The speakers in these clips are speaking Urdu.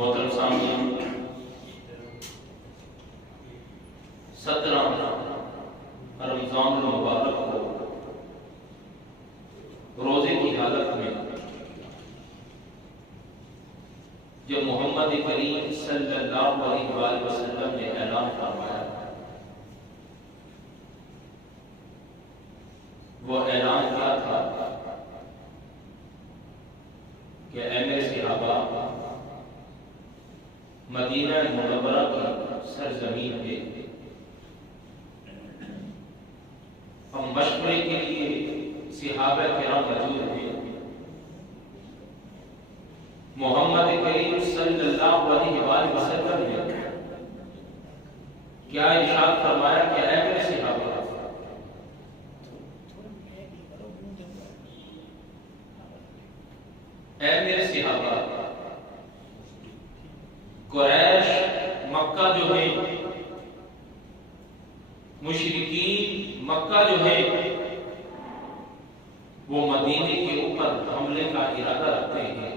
محترم سامعین، 17 رمضان المبارک کو روزے کی حالت میں جب محمد کریم صلی اللہ علیہ وآلہ وسلم نے اعلان فرمایا، وہ اعلان کیا تھا کہ اے میرے صحابہ، مدینہ منورہ کی سرزمین پہ ہم مشورے کے لیے صحابہ کرام موجود ہیں۔ محمد کریم صلی اللہ علیہ وآلہ وسلم نے کیا ارشاد فرمایا کہ اے میرے صحابہ، اے میرے صحابہ، قریش مکہ جو ہے، مشرکین مکہ جو ہے، وہ مدینے کے اوپر حملے کا ارادہ رکھتے ہیں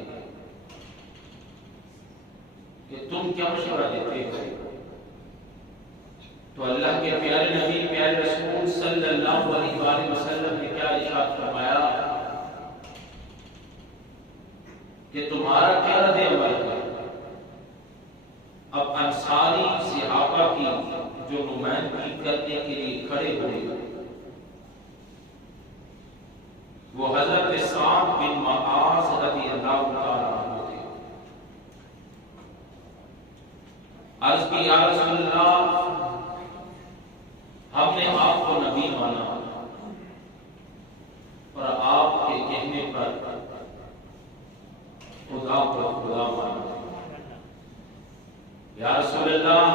کہ تم کیا مشورہ دیتے ہو؟ تو اللہ کے پیارے نبی، پیارے رسول صلی اللہ علیہ وآلہ وسلم نے کیا ارشاد فرمایا کہ تمہارا کیا رد عمل ہے؟ اب انصاری صحابہ کی جو نمائندگی کرنے کے لیے کھڑے ہوئے وہ حضرت سعد بن معاذ رضی اللہ تعالیٰ عنہ تھے۔ عرض کی یا رسول اللہ، ہم نے آپ کو نبی مانا اور آپ کے کہنے پر خدا کو خدا مانا۔ یا رسول اللہ،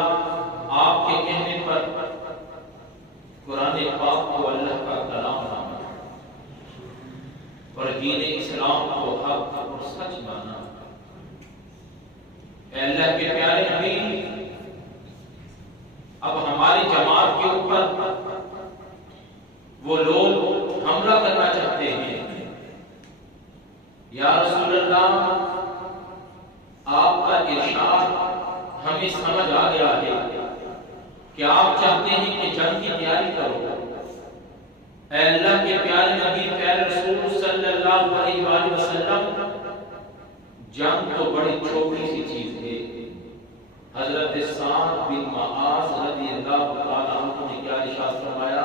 آپ کے کہنے پر قرآن پاک کو اللہ کا کلام مانا اور دین اسلام کو حق اور سچ مانا۔ اے اللہ کے پیارے نبی، اب ہماری جماعت کے اوپر وہ لوگ حملہ کرنا چاہتے ہیں۔ یا رسول اللہ، آپ کا ارشاد ہمیں سمجھ آ گیا ہے کہ آپ چاہتے ہیں کہ جنگ کی تیاری کرو۔ اے اللہ کے پیارے نبی، پیارے رسول صلی اللہ علیہ وآلہ وسلم، جنگ تو بڑی چھوٹی سی چیز ہے۔ حضرت سعد بن معاذ رضی اللہ تعالیٰ عنہ نے کیا ارشاد فرمایا؟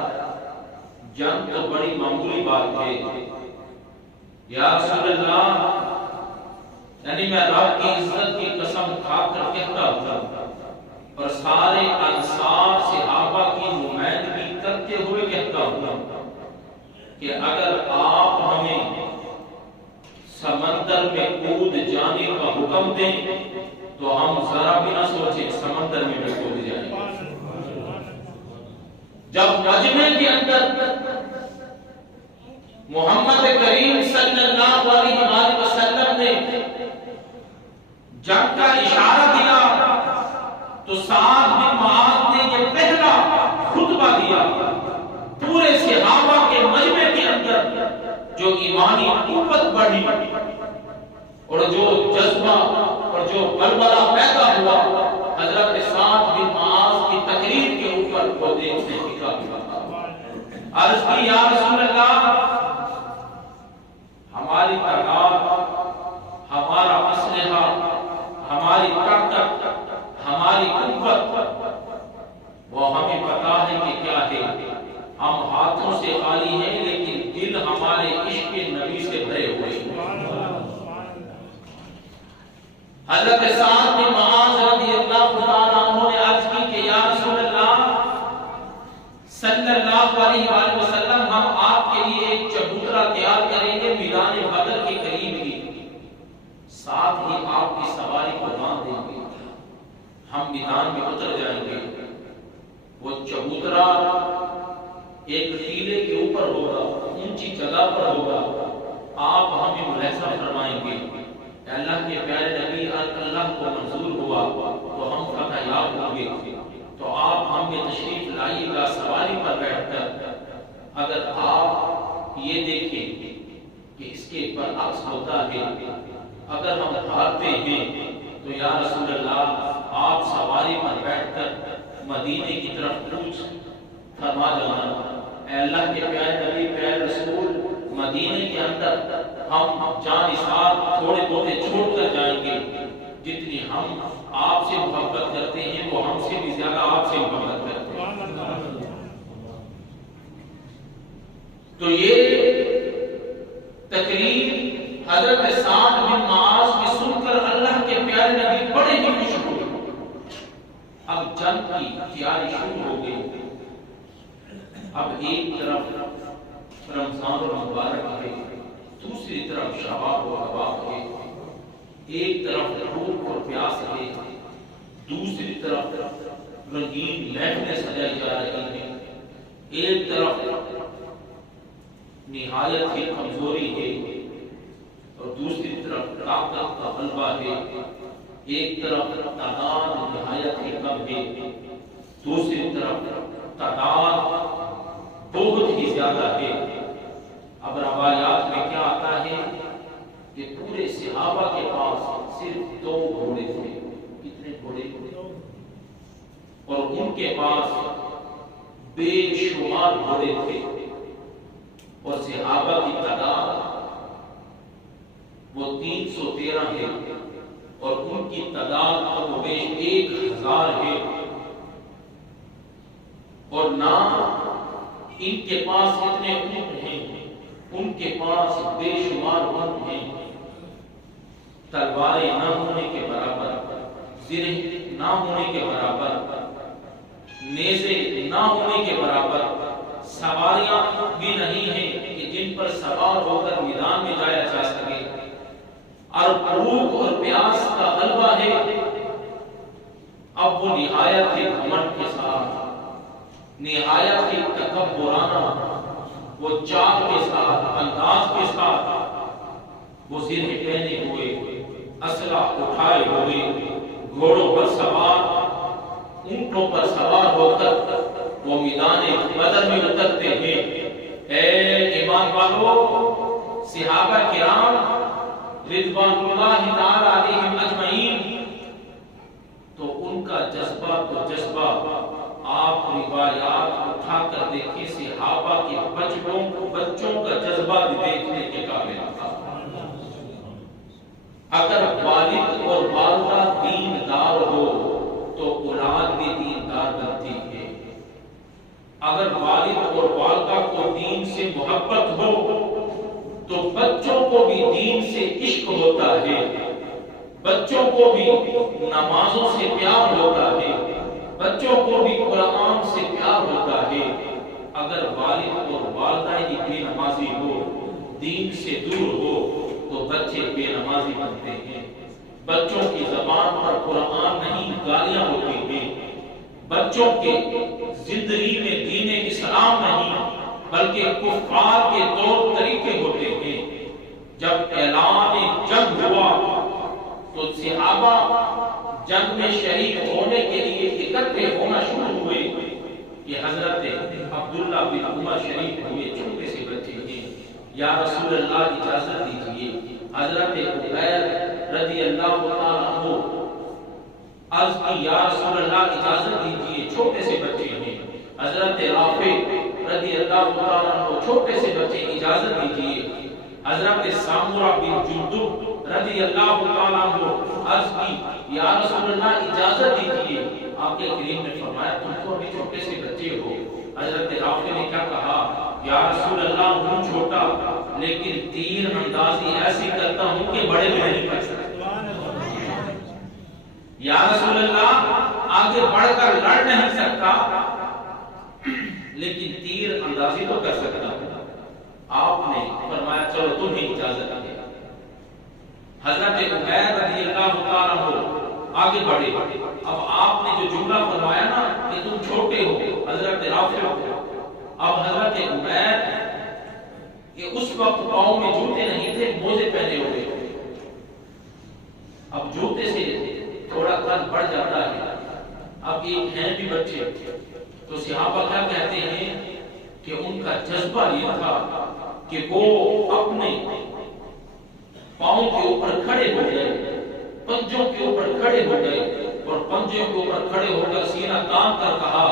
جنگ تو بڑی معمولی بات ہے۔ یا رسول اللہ، یعنی میں رب کی عزت کی قسم کھا کر کہتا ہوں اور سارے انصار صحابہ کی نمائندگی کرتے ہوئے کہتا ہوں کہ اگر آپ ہمیں سمندر میں کود جانے کا حکم دیں تو ہم ذرا بھی نہ سوچیں، سمندر میں کود جائیں۔ جب مجمع کے اندر محمد کریم صلی اللہ علیہ وآلہ وسلم نے جنگ کا اشارہ دیا تو سعد بن معاذ نے یہ پہلا خطبہ دیا۔ پورے صحابہ کے مجمع کے اندر جو ایمانی قوت بڑھی اور جو جذبہ اور جو بلبلہ پیدا ہوا، حضرت سعد بن معاذ کی تقریر کے اوپر وہ دیکھنے کی عرض کی یا رسول اللہ، ہماری تعداد، ہمارا اسلحہ، ہماری طاقت، ہماری قوت وہ ہمیں پتا ہے کہ کیا ہے۔ ہم ہاتھوں سے خالی ہیں لیکن دل ہمارے عشق نبی سے بھرے ہوئے ہیں۔ حضرت سعد بن معاذ رضی اللہ تعالیٰ عنہ نے عرض کی کہ یا رسول اللہ صلی اللہ علیہ وآلہ وسلم، ہم آپ کے لیے ایک چبوترا تیار کریں گے میدان بدر کے قریب ہی، ساتھ ہی آپ کی سواری کو باندھ دیں گے، ہم میدان میں اتر جائیں گے۔ وہ چبوترا ایک ٹیلے کے اوپر ہوگا، اونچی جگہ پر ہوگا، آپ ہمیں ملاحظہ فرمائیں گے۔ اللہ کے پیارے نبی، اللہ کو منظور ہوا تو ہم فتح یاب ہوں گے، تو آپ ہمیں تشریف لائیے گا سواری پر بیٹھ کر۔ اگر آپ یہ دیکھیں کہ اس کے برعکس ہوتا ہے، اگر ہم ہارتے ہیں تو یا رسول اللہ آپ سواری پر بیٹھ کر مدینے کی طرف کوچ فرما جانا۔ اے اللہ کے پیارے نبی، پیارے رسول، مدینے کے اندر ہم جان نثار تھوڑے بہت چھوڑ کر جائیں گے، جتنی ہم آپ سے محبت کرتے ہیں وہ ہم سے بھی زیادہ آپ سے محبت کرتے ہیں۔ تو یہ تقریر حضرت سعد بن معاذ کی سن کر اللہ کے پیارے نبی بڑے ہی خوش ہوئے۔ اب جنگ کی تیاری شروع ہو گئی۔ اب ایک طرف رمضان المبارک ہے، دوسری طرف شباب و رباب ہے، ایک طرف بھوک اور پیاس ہے، دوسری طرف رنگین محفلیں سجائی جا رہی ہیں، ایک طرف نہایت ہی کمزوری ہے اور دوسری طرف طاقت کا غلبہ ہے، ایک طرف تعداد نہایت ہی کم ہے، دوسری طرف تعداد بہت ہی زیادہ ہے۔ اب روایات میں کیا آتا ہے کہ پورے صحابہ کے پاس صرف 2 گھوڑے تھے۔ کتنے گھوڑے تھے؟ اور ان کے پاس بے شمار گھوڑے تھے، اور صحابہ کی تعداد وہ 313 ہے، اور ان کی تعداد کم و بیش 1000 ہے، اور نہ ان کے پاس اتنے اونٹ ہیں، ان کے پاس بے شمار اونٹ ہیں، تلواریں نہ ہونے کے برابر، زرہ نہ ہونے کے برابر، نیزے نہ ہونے کے برابر، سواریاں بھی نہیں ہیں کہ جن پر سوار ہو کر میدان میں جایا جا سکے، اور بھوک اور پیاس کا غلبہ ہے۔ اب وہ نہایت ہی گھمنڈ کے ساتھ، نہایت ہی تکبرانہ، وہ چال کے ساتھ، انداز کے ساتھ وہ زرہ پہنے ہوئے، اسلحہ اٹھائے ہوئے، گھوڑوں پر سوار، اونٹوں پر سوار ہو کر وہ میدان بدر میں اترتے ہیں۔ اے ایمان والو، صحابہ کرام رضوان اللہ تعالی علیہم اجمعین، تو ان کا جذبہ تو جذبہ، آپ روایات اٹھا کر دیکھیں، صحابہ کے بچوں کا جذبہ بھی دیکھنے کے قابل تھا۔ اگر والد اور والدہ دیندار ہو تو اولاد بھی دیندار بنتی ہے، اگر والد اور والدہ کو دین سے محبت ہو تو بچوں کو بھی دین سے عشق ہوتا ہے، بچوں کو بھی نمازوں سے پیار ہوتا ہے، بچوں کو بھی قرآن سے پیار ہوتا ہے۔ اگر والد اور والدہ ہی بے نمازی ہو، دین سے دور ہو، تو بچے بے نمازی بنتے ہیں۔ بچوں کی زبان پر قرآن نہیں، گالیاں ہوتی ہیں۔ بچوں کے زندگی میں دین اسلام نہیں بلکہ کفار کے طور طریقے ہوتے ہیں۔ جب اعلان جنگ ہوا تو صحابہ جنگ میں شریک ہونے کے لیے اکٹھے ہونا شروع ہوئے کہ حضرت عبداللہ بن عمر شریف ہوئے، چھوٹے سے بچے ہیں، یا رسول اللہ اجازت دیجیے۔ حضرت عبیر رضی اللہ تعالیٰ عنہ عرض کی، یا رسول اللہ اجازت دیجیے، چھوٹے سے بچے ہیں۔ حضرت رافع رضی اللہ تعالیٰ عنہ چھوٹے سے بچے، اجازت دیجیے۔ حضرت سامورہ بن جندب رضی اللہ تعالیٰ عنہ عرض کی، یا رسول اللہ اجازت دیجیے۔ آپ کے کریم نے فرمایا، تم تو ابھی چھوٹے سے بچے ہو۔ حضرت رافع نے کیا کہا، یا رسول اللہ ہوں چھوٹا لیکن تیر اندازی ایسی کرتا ہوں کہ بڑے میں نہیں کر سکتے۔ یا رسول اللہ آگے بڑھ کر لڑ نہیں سکتا لیکن تیر اندازی تو کر سکتا ہوں۔ آپ نے فرمایا چلو تمہیں اجازت دے۔ حضرت عبیر رضی اللہ تعالیٰ عنہ آگے بڑھے۔ اب آپ نے جو جملہ فرمایا نا کہ تم چھوٹے ہو، حضرت رافع ہو، اب حضرت عبیر یہ اس وقت پاؤں میں جوتے نہیں تھے، موزے پہنے ہوئے، اب جوتے سے تھوڑا قد بڑھ جاتا ہے۔ اب ایک ہیں بھی بچے، تو صحابہ کیا کہتے ہیں کہ ان کا جذبہ یہ تھا کہ وہ اپنے پاؤں کے اوپر کھڑے ہو گئے پنجوں کے اوپر کھڑے ہو گئے اور پنجوں کے اوپر کھڑے ہو کر سینہ تان کر کہا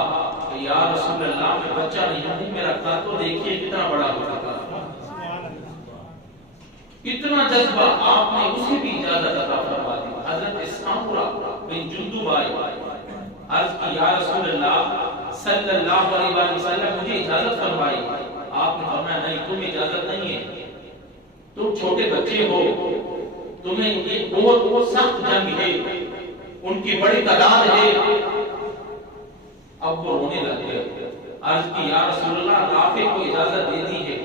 کہ یا رسول اللہ میں بچہ نہیں ہوں، میرا قد تو دیکھیے کتنا بڑا ہو چکا۔ اتنا جذبہ آپ نے اسے بھی اجازت عطا فرما دی۔ حضرت سامورہ بن جندب آئے، عرض کی یا رسول اللہ صلی اللہ علیہ وسلم مجھے اجازت فرمائی۔ آپ نے فرمایا نہیں، تمہیں اجازت نہیں ہے، تم چھوٹے بچے ہو، تمہیں یہ بہت سخت جنگ ہے، ان کی بڑی تعداد ہے۔ اب وہ رونے لگ گئے، عرض کی یا رسول اللہ رافع کو اجازت دے دی ہے،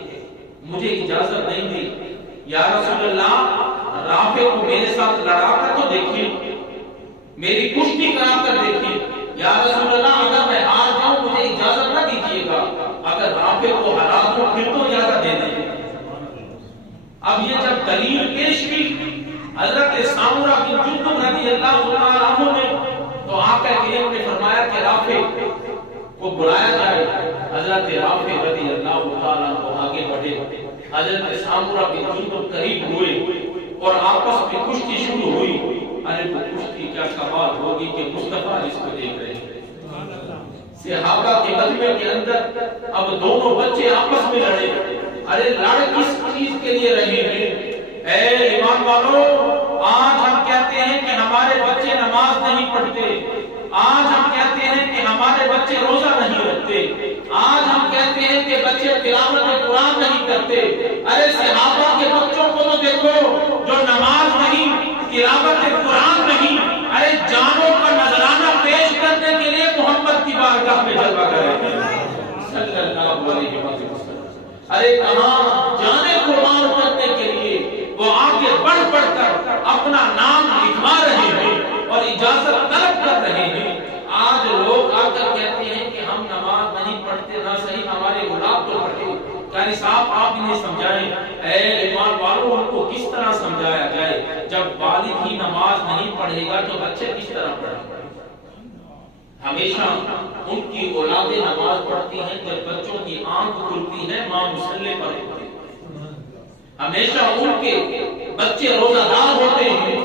مجھے اجازت نہیں دی۔ یا رسول اللہ رافع کو میرے ساتھ لڑا کر تو دیکھیے، میری کشتی کرا کر دیکھیے۔ یا رسول اللہ اگر میں ہار جاؤں مجھے اجازت نہ دیجیے گا، اگر رافع کو ہرا دوں پھر تو اجازت دے دیں۔ اب یہ جب دلیل پیش کی حضرت سامورہ بن جندب رضی اللہ تعالی عنہ نے، تو آقا کریم نے فرمایا کہ رافع کو بلایا جائے۔ حضرت رافع رضی اللہ تعالی عنہ آگے بڑھے، حضرت سامورہ بن جندب قریب ہوئے اور آپس میں کشتی شروع ہوئی۔ ارے وہ کشتی کیا کمال ہوگی کہ مصطفیٰ جس کو دیکھ رہے ہیں، صحابہ کے مجمع کے اندر اب دونوں بچے آپس میں لڑے۔ ارے لڑ کس چیز کے لیے رہے ہیں؟ اے ایمان والوں، آج ہم کہتے ہیں کہ ہمارے بچے نماز نہیں پڑھتے، آج ہم کہتے ہیں کہ ہمارے بچے روزہ نہیں رکھتے، آج ہم کہتے ہیں کہ بچے تلاوت قرآن نہیں کرتے۔ ارے صحابہ کے بچوں کو تو دیکھو جو نماز نہیں، تلاوت قرآن نہیں، ارے جانوں کا نذرانہ پیش کرنے کے لیے محمد کی بارگاہ میں جلوہ کرے صلی اللہ علیہ وسلم۔ ارے کہاں جانے قربان کرنے کے لیے وہ آگے بڑھ بڑھ کر اپنا نام لکھوا رہے ہیں اور اجازت طلب کر رہے ہیں۔ آج لوگ آ کر کہتے ہیں کہ ہم نماز نہیں پڑھتے، نہ صحیح ہمارے اولاد تو پڑھے۔ قاری صاحب آپ انہیں سمجھائیں، اے ایمان والوں ان کو کس طرح سمجھایا جائے؟ جب والد ہی نماز نہیں پڑھے گا تو بچے کس طرح پڑھیں گے؟ ہمیشہ ان کی اولادیں نماز پڑھتی ہیں، جب بچوں کی آنکھ کھلتی ہے ماں مصلی پر ہوتی ہے۔ ہمیشہ ان کے بچے روزہ دار ہوتے ہیں،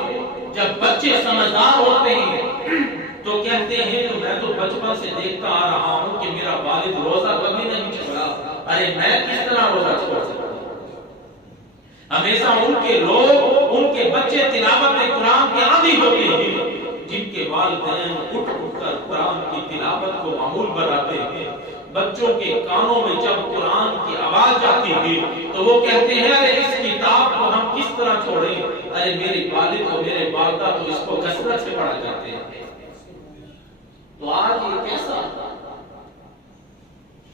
جب بچے سمجھدار ہوتے ہیں تو کہتے ہیں کہ میں تو بچپن سے دیکھتا آ رہا ہوں کہ میرا والد روزہ کبھی نہیں چھوڑا، ارے میں کس طرح روزہ چھوڑ سکتا ہوں؟ ہمیشہ ان کے لوگ، ان کے بچے تلاوت قرآن کے عادی ہوتے ہیں، جن کے والدین اٹھ اٹھ کر قرآن کی تلاوت کو معمول بناتے ہیں۔ بچوں کے کانوں میں جب قرآن کی آواز آتی ہے تو وہ کہتے ہیں ارے اس کتاب کو ہم کس طرح چھوڑیں؟ ارے میرے والد اور میرے والدہ تو اس کو کثرت سے پڑھا جاتے ہیں۔ تو آج یہ کیسا،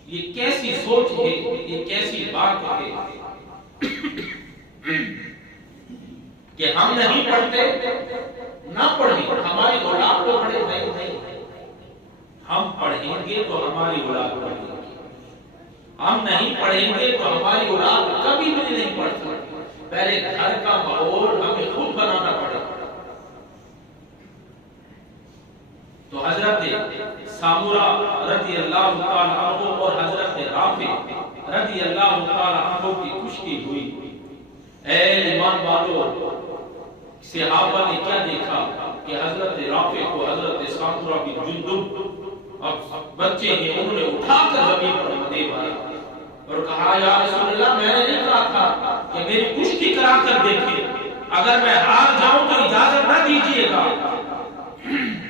یہ کیسی سوچ ہے، یہ کیسی بات ہے کہ ہم نہیں پڑھتے، نہ پڑھیں، ہماری اولاد تو پڑھے نہیں، ہم پڑھیں گے تو ہماری اولاد پڑھے گی، ہم نہیں پڑھیں گے تو ہماری اولاد کبھی بھی نہیں پڑھ سکتی۔ پہلے گھر کا ماحول ہمیں خود بنانا پڑے گا۔ تو حضرت سامورہ رضی اللہ تعالی عنہ اور حضرت رافع رضی اللہ تعالی عنہ کی کشتی ہوئی۔ اے ایمان والو، صحابہ نے کیا دیکھا کہ حضرت رافع کو حضرت سامورہ بن جندب، اب بچے ہیں، انہوں نے اٹھا کر زمین پر دے مارا اور کہا یا رسول اللہ میں نے نہیں کہا تھا کہ میری کشتی کرا کر دیکھیں، اگر میں ہار جاؤں تو اجازت نہ دیجیے گا۔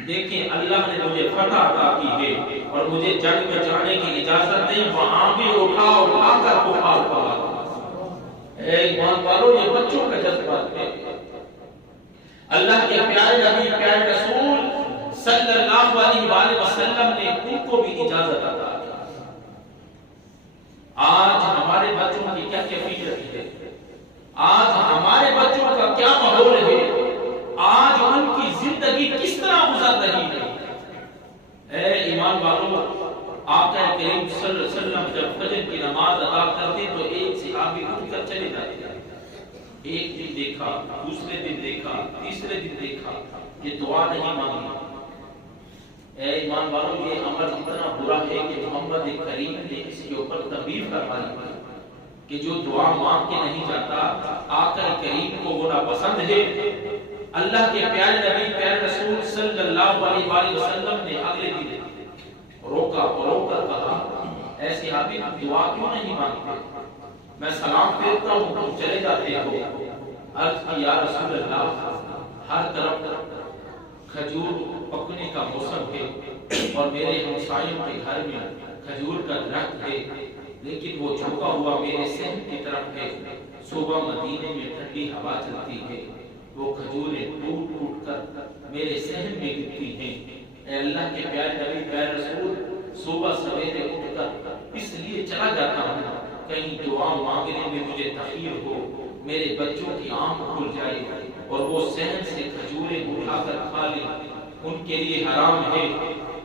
دیکھیں اللہ نے مجھے فتح عطا کی ہے اور مجھے جنگ میں جانے کی اجازت نہیں، وہاں بھی اٹھا کر کفار کو مارا۔ اے ایمان والو، یہ بچوں کا جذبہ ہے۔ اللہ کے پیارے نبی، پیارے رسول صلی اللہ علیہ وآلہ وسلم نے ان کو بھی اجازت عطا کی۔ آج ہمارے بچوں کی کیا کیفیت ہے؟ آج ہمارے بچوں کا کیا ماحول ہے؟ آج ان کی زندگی کس طرح گزر رہی ہے؟ اے ایمان والو، آقا کریم صلی اللہ علیہ وسلم جب فجر کی نماز ادا کرتے تو ایک صحابی اٹھ کر چلے جاتے، ایک دن دیکھا، دوسرے دن دیکھا، تیسرے دن دیکھا، یہ دعا نہیں مانگی۔ اے ایمان والو، یہ عمل اتنا برا ہے کہ محمد کریم نے اس کے اوپر تنبیہ فرمائی کہ جو دعا مانگ کے نہیں جاتا، آقا کریم کو وہ ناپسند ہے۔ اللہ کے پیارے نبی پیارے رسول صلی اللہ علیہ وآلہ وسلم نے اگلے دن روکا اور رو کر کہا اے صحابی دعا کیوں نہیں مانگتے؟ میں سلام پھیرتا ہوں تم چلے جاتے ہو۔ عرض کی یا رسول اللہ ہر طرف کھجور پکنے کا موسم ہے اور میرے ہمسایوں کے گھر میں کھجور کا درخت ہے، لیکن وہ جھکا ہوا میرے صحن کی طرف ہے۔ صبح مدینے میں ٹھنڈی ہوا چلتی ہے، وہ کھجوریں ٹوٹ ٹوٹ کر میرے صحن میں گرتی ہیں۔ اے اللہ کے پیارے نبی پیارے رسول صبح سویرے اٹھ کر اس لیے چلا جاتا ہوں کہیں دعا مانگنے میں مجھے تاخیر ہو، میرے بچوں کی آنکھ کھل جائے اور وہ صحن سے کھجوریں اٹھا کر کھا لیں، ان کے لیے حرام ہے۔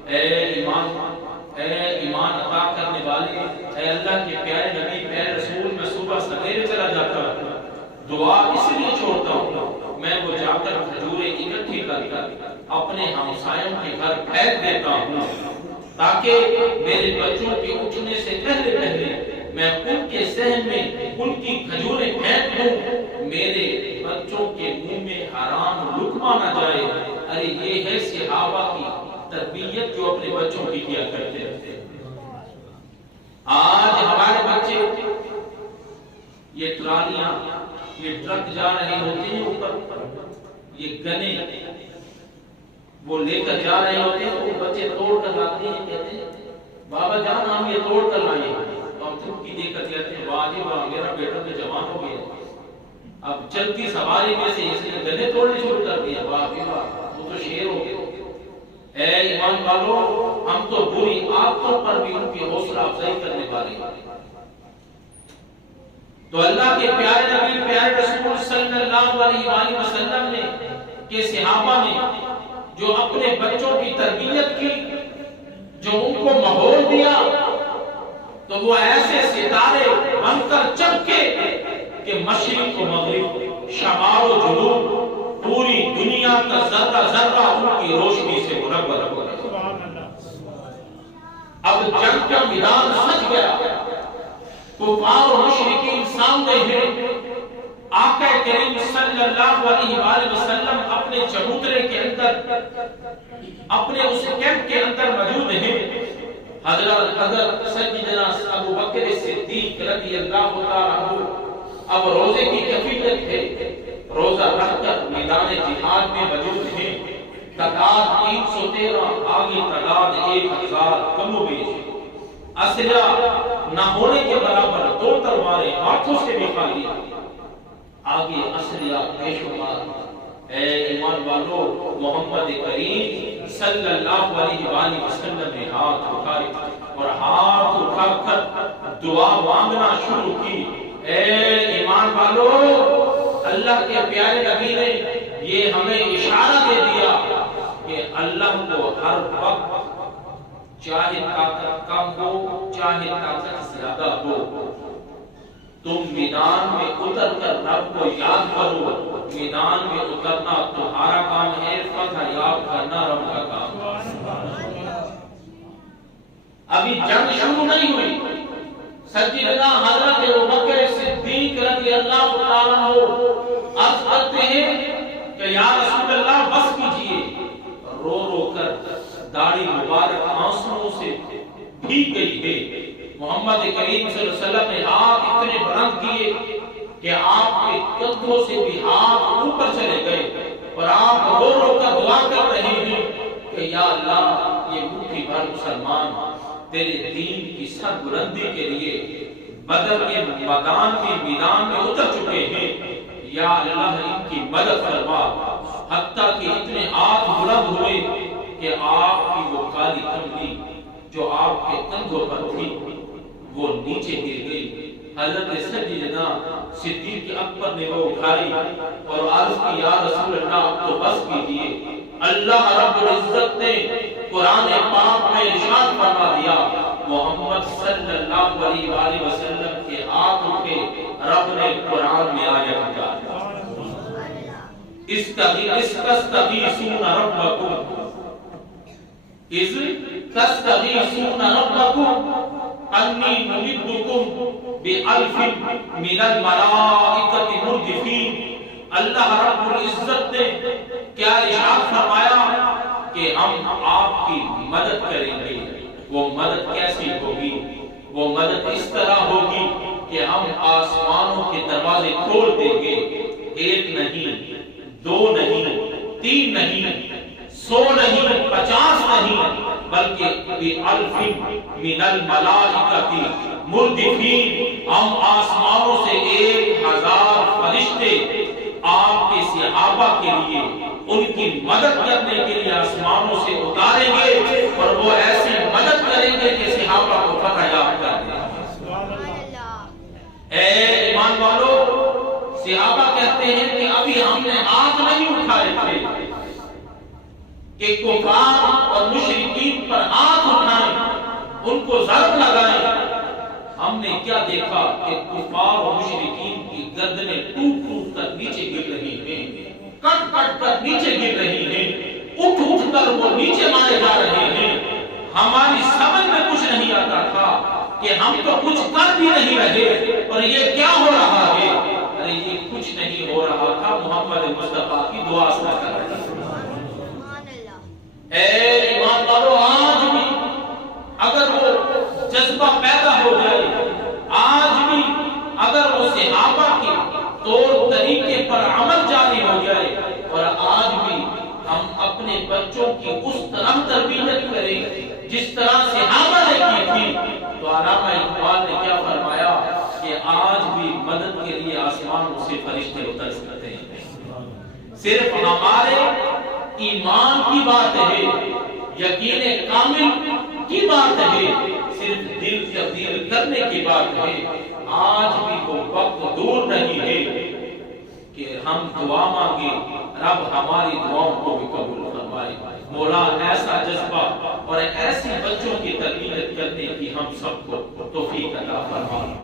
اے ایمان عطا کرنے والے، اے اللہ کے پیارے نبی پیارے رسول میں صبح سویرے چلا جاتا ہوں، دعا اس لیے چھوڑتا ہوں میں وہ جا کر کھجوریں اکٹھی کر کر اپنے ہمسایوں کے گھر پھینک دیتا ہوں تاکہ میرے بچوں کے اٹھنے سے پہلے میں ان کے صحن میں ان کی کھجوریں پھینک دوں، میرے بچوں کے منہ میں حرام لقمہ نہ جائے۔ ارے یہ ہے صحابہ کی تربیت جو اپنے بچوں کی کیا کرتے تھے۔ آج ہمارے بچے یہ ٹرالیاں یہ ٹرک جا رہے ہوتے ہیں اوپر، یہ گنے وہ لے کر جا رہے ہوتے ہیں تو بچے توڑ کر لاتے ہیں، کہتے ہیں بابا جان ہم یہ توڑ کر لائے ہیں، اور چپکی دے کر کہتے ہیں واہ جی واہ میرا بیٹا تو جوان ہو گیا، اب چلتی سواری میں سے اس نے گنے توڑنے شروع کر دیا، واہ جی واہ وہ تو شیر ہو گیا۔ اے ایمان والو ہم تو بری عادتوں پر بھی ان کی حوصلہ افزائی کرنے والے ہیں۔ تو اللہ کے پیارے نبی پیارے رسول صلی اللہ علیہ وآلہ وسلم نے کہ صحابہ نے جو اپنے بچوں کی تربیت کی، جو ان کو ماحول دیا، تو وہ ایسے ستارے بن کر چمکے کہ مشرق و مغرب شمال و جنوب پوری دنیا کا ذرہ ذرہ ان کی روشنی سے منور ہو گیا۔ اب جنگ کا میدان سج گیا، کفار و مشرکین سامنے ہیں، آقا کریم صلی اللہ علیہ وآلہ وسلم اپنے چبوترے کے اندر اپنے اس کیمپ کے اندر موجود ہیں۔ حضرت سیدنا ابو بکر صدیق رضی اللہ تعالیٰ عنہ اب روزے کی کفیلت ہے، روزہ رکھ کر میدان جہاد میں موجود ہیں۔ تعداد 313، آگے تعداد 1000 کم و بیش، اسلحہ نہ ہونے کے برابر، 2 تلواریں ہاتھوں سے نکال لیا، آگے اسلحہ بے شمار۔ اے ایمان والو محمد کریم صلی اللہ علیہ وآلہ وسلم نے ہاتھ اٹھائے اور ہاتھ اٹھا کر دعا مانگنا شروع کی۔ اے ایمان والو اللہ کے پیارے نبی نے یہ ہمیں اشارہ دے دیا کہ اللہ کو ہر وقت چاہے طاقت کم ہو چاہے طاقت زیادہ ہو، تم میدان میں اتر کر رب کو یاد کرو۔ میدان میں اترنا تمہارا کام ہے، فتح یاب کرنا رب کا کام۔ ابھی جنگ شروع نہیں ہوئی، سیدنا حضرت ابوبکر صدیق رضی اللہ تعالیٰ عنہ عرض کرتے ہیں کہ یا رسول اللہ بس کیجئے، رو رو کر داڑھی مبارک آنسوؤں سے بھیگ گئی ہے۔ محمد کریم صلی اللہ علیہ وسلم نے ہاتھ اتنے بلند کیے کہ آپ کے کندھوں سے بھی ہاتھ اوپر چلے گئے اور آپ رو رو کر دعا کر رہے ہیں کہ یا اللہ یہ مٹھی بھر مسلمان تیرے دین کی سر بلندی کے لیے بدر کے میدان میں اتر چکے ہیں، یا اللہ ان کی مدد فرما۔ حتیٰ کہ اتنے ہاتھ بلند ہوئے کہ آپ کی وہ کالی کملی جو آپ کے کندھوں پر تھی وہ نیچے گر گئی۔ حضرت سیدنا صدیق اکبر نے وہ اٹھائی اور عرض کی یا رسول اللہ تو بس کیجئے۔ اللہ رب العزت نے قرآن پاک میں ارشاد فرما دیا، محمد صلی اللہ علیہ وآلہ وسلم کے ہاتھ اٹھے، رب نے قرآن میں آیت اتاری، استغیثون ربکم اذ تستغیثون ربکم انی ممدکم بألف من الملائکۃ مردفین۔ اللہ رب العزت نے کیا ارشاد فرمایا کہ ہم آپ کی مدد کریں گے. وہ مدد کیسی ہوگی؟ وہ مدد اس طرح ہوگی کہ ہم آسمانوں کے دروازے کھول دیں گے. 1 نہیں، 2 نہیں، 3 نہیں، 100 نہیں، 50 نہیں، بلکہ بِأَلْفٍ مِّنَ الْمَلَائِكَةِ مُرْدِفِينَ، ہم آسمانوں سے 1000 فرشتے آپ کے صحابہ کے لیے ان کی مدد کرنے کے لیے آسمانوں سے اتاریں گے، اور وہ ایسی مدد کریں گے کہ صحابہ کو فتح یاب کر دیں. اے ایمان والو، صحابہ کہتے ہیں کہ ابھی ہم نے ہاتھ نہیں اٹھائے تھے کہ کفار اور مشرکین پر ہاتھ اٹھائیں، ان کو ضرب لگائیں. ہم نے کیا دیکھا کہ کفار اور مشرکین کی گردنیں ٹوٹ ٹوٹ کر نیچے گر رہی ہیں، کٹ کٹ کر نیچے گر رہی ہیں، اٹھ اٹھ کر وہ نیچے مارے جا رہے ہیں. ہماری سمجھ میں کچھ نہیں آتا تھا کہ ہم تو کچھ کر بھی نہیں رہے اور یہ کیا ہو رہا ہے. ارے یہ کچھ نہیں ہو رہا تھا، محمد مصطفیٰ کی دعا سے کر رہے تھے. اے ایمان والو، آج بھی اگر وہ جذبہ پیدا ہو جائے، آج بھی اگر وہ صحابہ کے طور طریقے پر عمل جاری ہو جائے، اور آج بھی ہم اپنے بچوں کی اس طرح تربیت کریں جس طرح صحابہ نے کی تھی، تو علامہ اقبال نے کیا فرمایا کہ آج بھی مدد کے لیے آسمانوں سے فرشتے اتر سکتے ہیں. صرف ہمارے ایمان کی بات ہے، یقین کامل کی بات ہے، صرف دل تبدیل کرنے کی بات ہے. آج بھی وہ وقت دور نہیں ہے کہ ہم دعا مانگے، رب ہماری دعاؤں کو بھی قبول فرمائے. مولا ایسا جذبہ اور ایسی بچوں کی تربیت کرنے کی ہم سب کو توفیق عطا فرمائے.